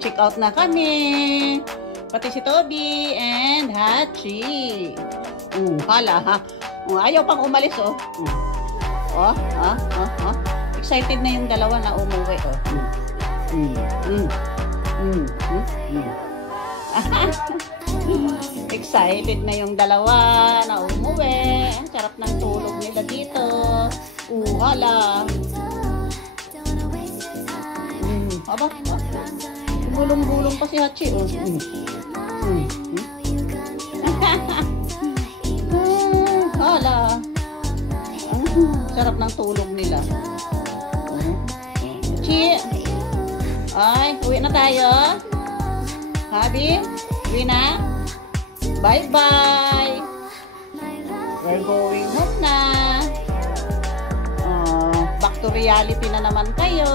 Check out na kami. Pati si Toby and Hachi. Hala ha. Ayaw pang umalis oh. Excited na yung dalawa na umuwi oh. Excited na yung dalawa na umuwi. Ang sarap ng tulog nila dito. Hala. Aba, gulong-gulong pa si Hachi oh. Hala. Sarap ng tulog nila. Hachi. Ay, uwi na tayo. Habi, uwi na. Bye-bye. We're going home na. Back to reality na naman kayo.